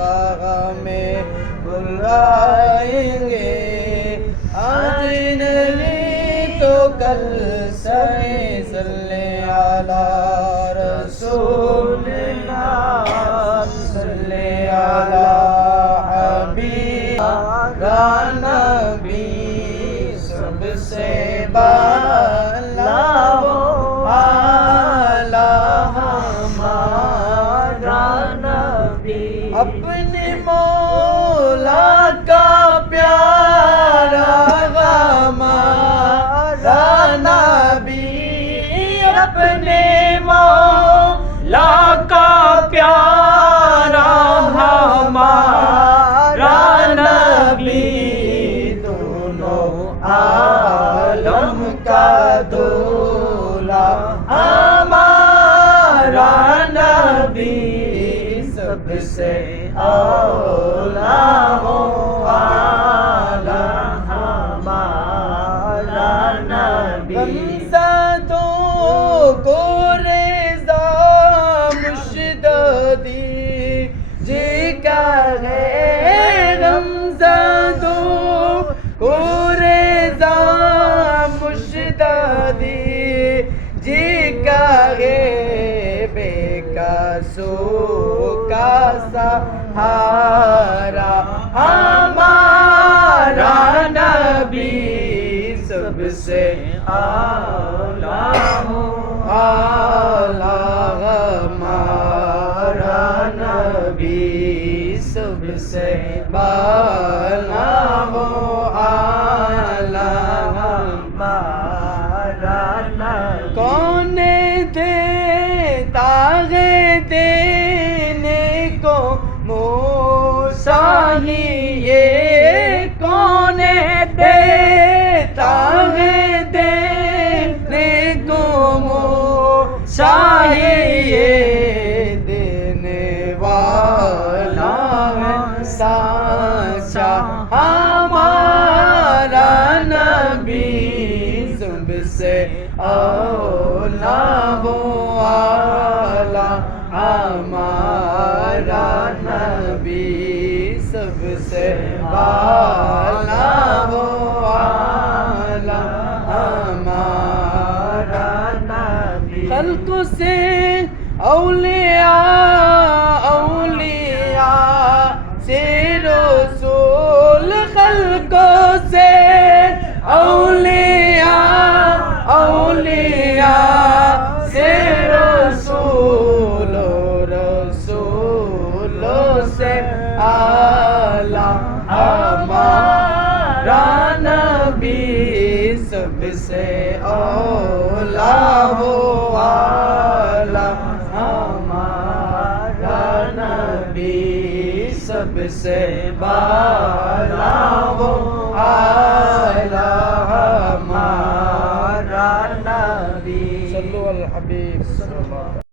आका में बुलाएंगे, आज नहीं तो कल सही सल्ले अला रसूलिल्लाह, सल्ले अला हबीब नबी, सबसे बाला वो आला हमारा नबी, अपने मौला का प्यारा हमारा नबी, अपने मौला का प्यारा हमारा नबी, दोनों आलम का दूल्हा हमारा नबी, सबसे औला वो आला हमारा नबी, गमज़दों को रेज़ा मुशद्ददी जी का है, गमज़दों को रेज़ा मुशद्ददी जी का है, बेकसों का सहारा हमारा नबी, सबसे आला हो आला हमारा नबी, सबसे बाला हो आला हमारा नबी, कौन देता है देने को मूसा ही, ये कौन देता है देने को मूसा ही, ये देने वाला है साचा हमारा नबी, सबसे औला वो आला हमारा नबी, सबसे आला वो आला हमारा नबी, खल्क़ से औलिया औलिया से रसूल, खल्क़ से औलिया औलिया से रसूल, रसूलों से आला हमारा नबी, सबसे औला वो आला हमारा नबी, सबसे बाला वो